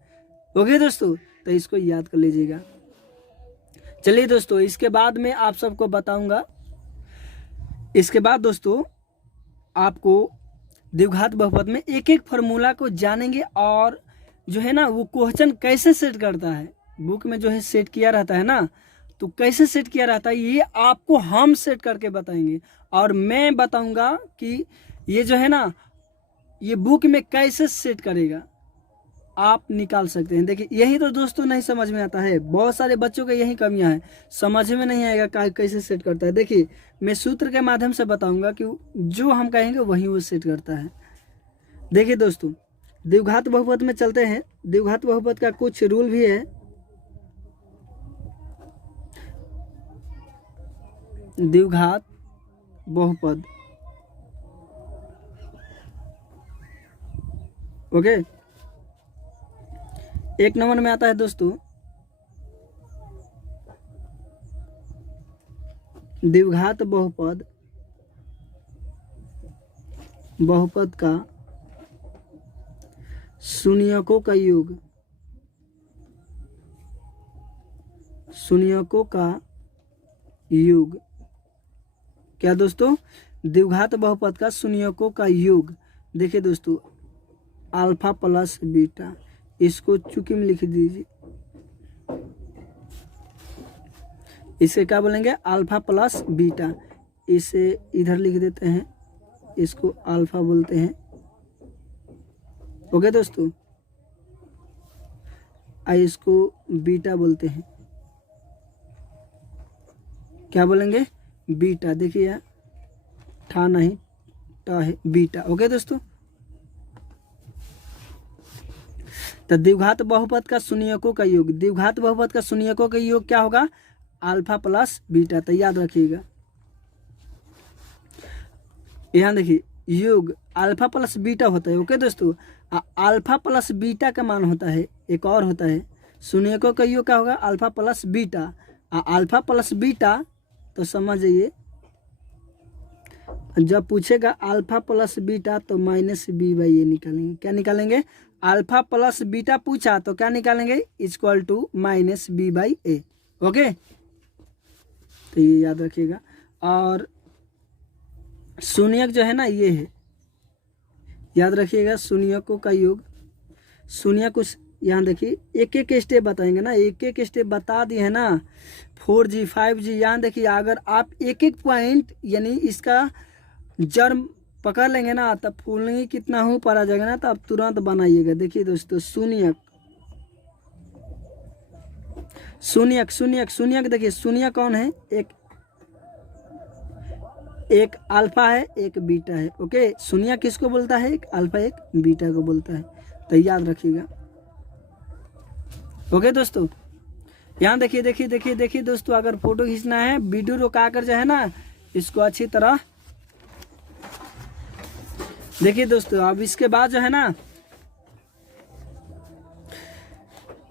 ओके दोस्तों, तो इसको याद कर लीजिएगा। चलिए दोस्तों, इसके बाद में आप सबको बताऊंगा। इसके बाद दोस्तों आपको द्विघात बहुपद में एक एक फार्मूला को जानेंगे, और जो है ना वो क्वेश्चन कैसे सेट करता है, बुक में जो है सेट किया रहता है ना, तो कैसे सेट किया रहता है ये आपको हम सेट करके बताएंगे, और मैं बताऊंगा कि ये जो है ना ये बुक में कैसे सेट करेगा, आप निकाल सकते हैं। देखिए, यही तो दोस्तों नहीं समझ में आता है, बहुत सारे बच्चों के यही कमियां हैं, समझ में नहीं आएगा कैसे सेट करता है। देखिए, मैं सूत्र के माध्यम से बताऊंगा कि जो हम कहेंगे वही वो सेट करता है। देखिए दोस्तों, द्विघात बहुपद में चलते हैं। द्विघात बहुपद का कुछ रूल भी है। द्विघात बहुपद, ओके, एक नंबर में आता है दोस्तों, द्विघात बहुपद का शून्यकों का योग, शून्यकों का योग। क्या दोस्तों? द्विघात बहुपद का शून्यकों का योग। देखिए दोस्तों, अल्फा प्लस बीटा, इसको चुकी में लिख दीजिए। इसे क्या बोलेंगे? Alpha plus beta. इसे इधर लिख देते हैं, इसको अल्फा बोलते हैं। ओके दोस्तों, इसको बीटा बोलते हैं। क्या बोलेंगे? बीटा। देखिए यार, ठा नहीं टा है, बीटा। ओके दोस्तों, तो द्विघात बहुपद का शून्यकों का योग, द्विघात बहुपद का शून्यकों का योग क्या होगा? Alpha plus beta. तो याद रखिएगा, यहाँ देखिए योग अल्फा प्लस बीटा होता है। ओके दोस्तों, अल्फा प्लस बीटा का मान होता है, एक और होता है शून्यकों का योग क्या होगा? Alpha plus beta. Alpha plus beta तो समझ जाइए, जब पूछेगा अल्फा प्लस बीटा तो माइनस बी बाई ए निकालेंगे। क्या निकालेंगे? अल्फा प्लस बीटा पूछा तो क्या निकालेंगे? Equal to minus B by A. Okay, तो ये याद रखिएगा। और शून्यक जो है ना, ये है, याद रखिएगा शून्यकों का योग। शून्य कुछ यहाँ देखिए, एक एक स्टेप बताएंगे ना, एक एक स्टेप बता दिए है ना। 4G 5G, यहाँ देखिए अगर आप एक एक पॉइंट यानी इसका जड़ पकड़ लेंगे ना, तब फूलने कितना हो पर आ जाएगा ना, तो आप तुरंत बनाइएगा। देखिए दोस्तों, शून्यक शून्यक शून्यक शून्यक, देखिए शून्य कौन है? एक अल्फा है, एक बीटा है। ओके, शून्य किसको बोलता है? एक अल्फा, एक बीटा को बोलता है। तो याद रखिएगा। ओके दोस्तों, यहाँ देखिए देखिए देखिए देखिए दोस्तों, अगर फोटो खींचना है वीडियो रोका कर जो है ना, इसको अच्छी तरह देखिए दोस्तों। अब इसके बाद जो है ना,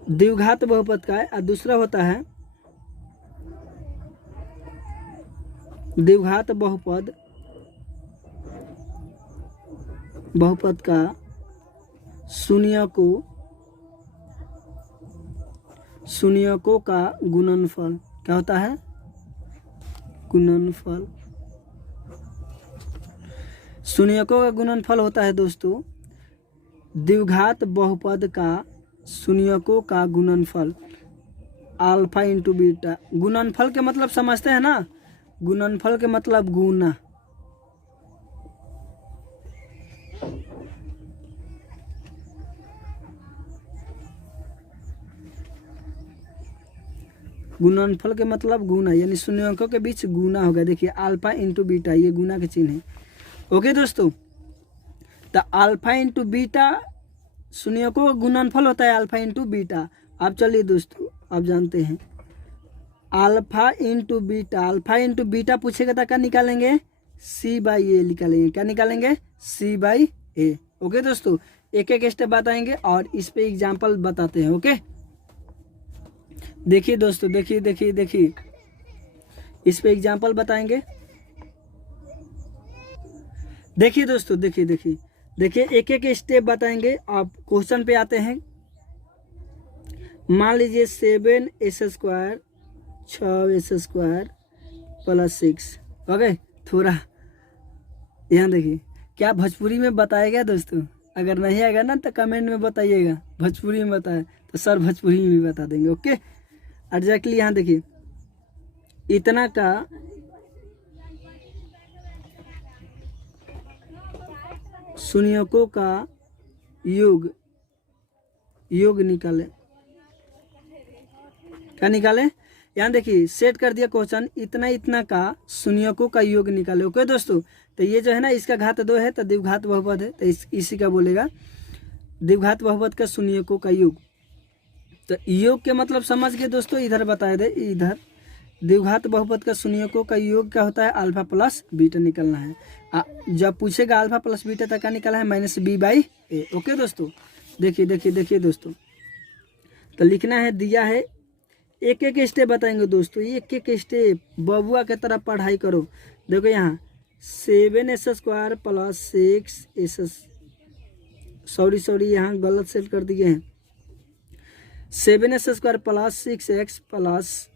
द्विघात बहुपद का है, और दूसरा होता है द्विघात बहुपद का शून्यकों का गुणनफल। क्या होता है? गुणनफल। शून्यकों का गुणनफल होता है दोस्तों, द्विघात बहुपद का शून्यकों का गुणनफल अल्फा इंटू बीटा। गुणनफल के मतलब समझते हैं ना? गुणनफल के मतलब गुना। गुणनफल के मतलब गुना, यानी शून्यकों के बीच गुना होगा। देखिए अल्फा इंटू बीटा, ये गुना के चिन्ह है। ओके दोस्तों, तो अल्फा इंटू बीटा शून्यकों का गुणनफल होता है, अल्फा इंटू बीटा। अब चलिए दोस्तों, अब जानते हैं alpha into beta. Alpha into beta पूछेगा तो क्या निकालेंगे? सी बाई ए निकालेंगे। क्या निकालेंगे? सी बाई ए। ओके दोस्तों, एक एक स्टेप बताएंगे और इस पे एग्जाम्पल बताते हैं। ओके, देखिए दोस्तों, देखिए देखिए देखिए, इस पे एग्जाम्पल बताएंगे। देखिए दोस्तों, देखिए देखिए देखिए, एक एक स्टेप बताएंगे। आप क्वेश्चन पे आते हैं। मान लीजिए 7s² 6s² प्लस 6। ओके, थोड़ा यहाँ देखिए, क्या भोजपुरी में बताएगा दोस्तों? अगर नहीं आएगा ना तो कमेंट में बताइएगा, भोजपुरी में बताए तो सर भोजपुरी में भी बता देंगे। ओके, एग्जैक्टली यहाँ देखिए, इतना का शून्यकों का योग निकाले। क्या निकाले? यहाँ देखिए सेट कर दिया क्वेश्चन, इतना इतना का शून्यकों का योग निकाले। ओके दोस्तों, तो ये जो है ना, इसका घात 2 है तो द्विघात बहुपद है, तो इसी का बोलेगा द्विघात बहुपद का शून्यकों का योग। तो योग के मतलब समझ गए दोस्तों, इधर बताए दे। इधर द्विघात बहुपद का शून्यकों का योग क्या होता है? अल्फा प्लस बीटा निकलना है। जब पूछेगा अल्फा प्लस बीटा तक क्या निकाला है? Minus B by A. Okay दोस्तों, देखिए देखिए देखिए दोस्तों, तो लिखना है, दिया है। एक एक स्टेप बताएंगे दोस्तों, एक एक स्टेप बबुआ के तरह पढ़ाई करो। देखो यहाँ 7s² प्लस 6s, सॉरी यहाँ गलत सेट कर दिए हैं। 7s² प्लस 6x प्लस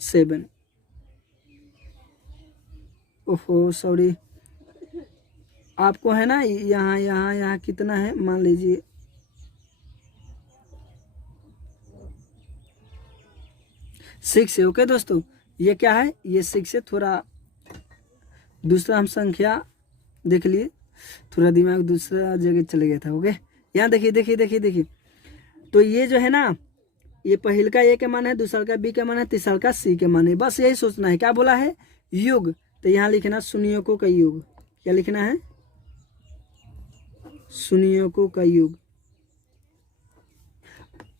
7 ओहो सॉरी, आपको है ना यहाँ यहाँ यहाँ कितना है मान लीजिए 6 है। ओके दोस्तों, ये क्या है, ये 6 है। थोड़ा दूसरा हम संख्या देख लिए, थोड़ा दिमाग दूसरा जगह चले गया था। ओके, यहाँ देखिए देखिए देखिए देखिए, तो ये जो है ना, ये पहल का ए के मान है, दूसरा का बी के मान है, तीसरा का सी के मान है। बस यही सोचना है। क्या बोला है, युग, तो यहाँ लिखना शून्यकों का युग। क्या लिखना है, शून्यकों का युग।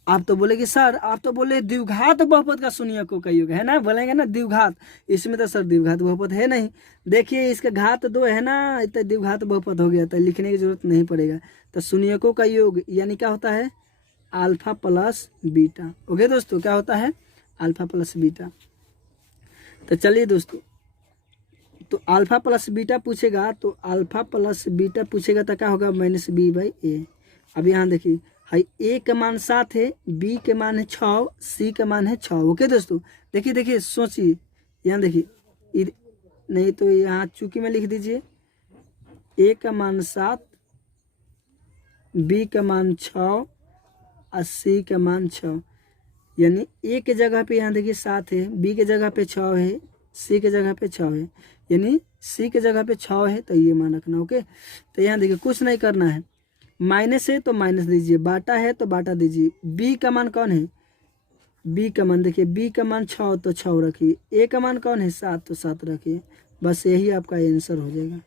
आप तो बोले कि सर आप तो बोले द्विघात बहुपद का शून्यकों का युग है ना, बोलेंगे ना द्विघात, इसमें तो सर द्विघात बहुपद है नहीं। देखिए इसका घात 2 है ना, इतना द्विघात बहुपद हो गया, तो लिखने की जरूरत नहीं पड़ेगा। तो शून्यकों का योग यानी क्या होता है, अल्फा प्लस बीटा। ओके दोस्तों, क्या होता है, अल्फा प्लस बीटा। तो चलिए दोस्तों, तो अल्फा प्लस बीटा पूछेगा, तो अल्फा प्लस बीटा पूछेगा तो क्या होगा, -b/a। अब यहाँ देखिए, है ए का मान 7 है, बी के मान है 6, सी का मान है 6। ओके दोस्तों, देखिए देखिए सोचिए, यहाँ देखिए, नहीं तो यहाँ चूंकि में लिख दीजिए, ए का मान 7, बी का मान 6 और सी का मान 6। यानी ए के जगह पे यहाँ देखिए 7 है, बी के जगह पे 6 है, सी के जगह पे 6 है, यानी सी के जगह पे 6 है, तो ये मान रखना। ओके, तो यहाँ देखिए कुछ नहीं करना है, माइनस है तो माइनस दीजिए, बाटा है तो बाटा दीजिए। बी का मान कौन है, बी का मान देखिए, बी का मान 6 तो 6 रखिए, ए का मान कौन है 7 तो 7 रखिए। बस यही आपका आंसर हो जाएगा।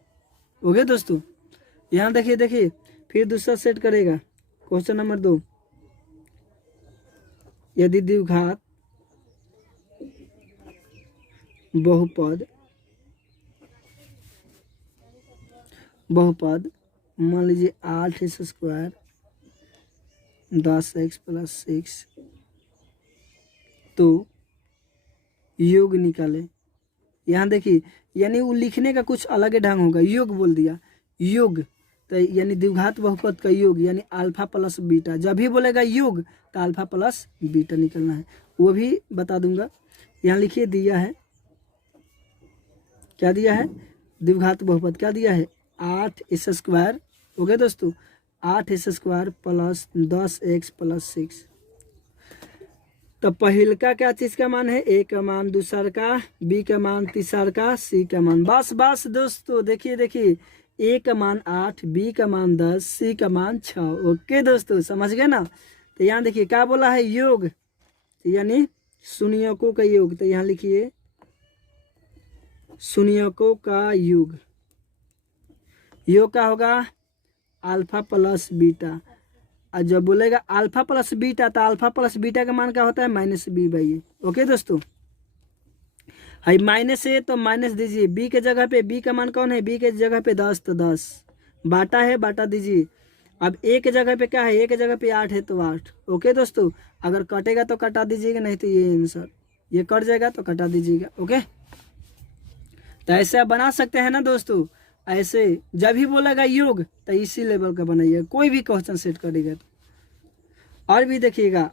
ओके दोस्तों, यहाँ देखिए देखिए, फिर दूसरा सेट करेगा। क्वेश्चन नंबर 2, यदि द्विघात बहुपद मान लीजिए 8x² 10x + 6, तो योग निकाले। यहाँ देखिए, यानी वो लिखने का कुछ अलग ही ढंग होगा। योग बोल दिया, योग, तो यानी द्विघात बहुपद का योग यानी अल्फा प्लस बीटा। जब भी बोलेगा योग तो अल्फा प्लस बीटा निकलना है, वो भी बता दूंगा। यहाँ लिखिए, दिया है, क्या दिया है, द्विघात बहुपद क्या दिया है, 8x²। ओके दोस्तों, 8x² + 10x + 6। तो पहल का क्या चीज का मान है, ए का मान, दूसरा का, बी का मान, तीसरा का, सी का मान। बस बस दोस्तों, देखिए देखिए, ए का मान 8, बी का मान 10, सी का मान 6। ओके दोस्तों, समझ गए ना। तो यहाँ देखिए क्या बोला है, योग, यानी शून्यकों का योग। तो यहाँ लिखिए शून्यकों का योग, योग का होगा अल्फा प्लस बीटा। और जब बोलेगा अल्फा प्लस बीटा, तो अल्फा प्लस बीटा का मान क्या होता है, -b/a। ओके दोस्तों, है माइनस है तो माइनस दीजिए, बी के जगह पे, बी का मान कौन है, बी के जगह पे 10 तो 10, बाटा है बाटा दीजिए। अब ए के जगह पे क्या है, ए के जगह पे 8 है तो 8। ओके दोस्तों, अगर कटेगा तो कटा दीजिएगा, नहीं तो ये आंसर, ये कट जाएगा तो कटा दीजिएगा। ओके, तो ऐसे आप बना सकते हैं ना दोस्तों। ऐसे जब भी बोलेगा योग तो इसी लेवल का बनाइए, कोई भी क्वेश्चन सेट करेगा तो। और भी देखिएगा,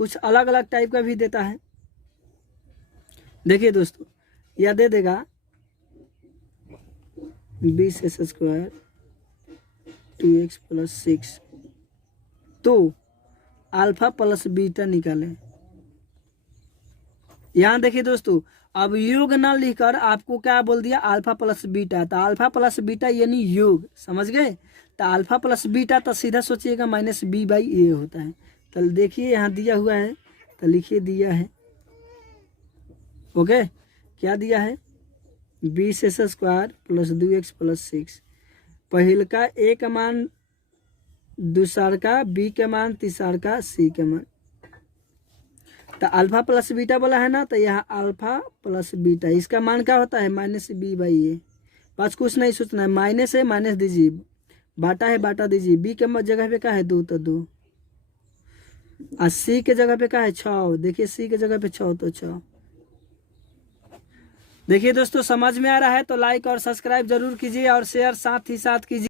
कुछ अलग अलग टाइप का भी देता है। देखिए दोस्तों, यह दे देगा 20x² 2x + 6, तो अल्फा प्लस बीटा निकालें। यहाँ देखिए दोस्तों, अब योग ना लिखकर आपको क्या बोल दिया, अल्फा प्लस बीटा। तो अल्फा प्लस बीटा यानी योग, समझ गए। तो अल्फा प्लस बीटा तो सीधा सोचिएगा -b/a होता है। तो देखिए यहाँ दिया हुआ है, तो लिखिए दिया है। ओके, क्या दिया है, 20x² + 2x + 6। पहल का ए का मान, दूसरा का बी का मान, तीसरा का सी का मान। तो अल्फा प्लस बीटा बोला है ना, तो यहाँ अल्फा प्लस बीटा, इसका मान क्या होता है, -b/a। बस कुछ नहीं सोचना है, माइनस है माइनस दीजिए, बाटा है बाटा दीजिए। बी के जगह पे क्या है, 2 तो 2, और सी के जगह पे क्या है, 6। देखिए सी के जगह पे 6 तो 6। देखिए दोस्तों, समझ में आ रहा है तो लाइक और सब्सक्राइब जरूर कीजिए और शेयर साथ ही साथ कीजिए।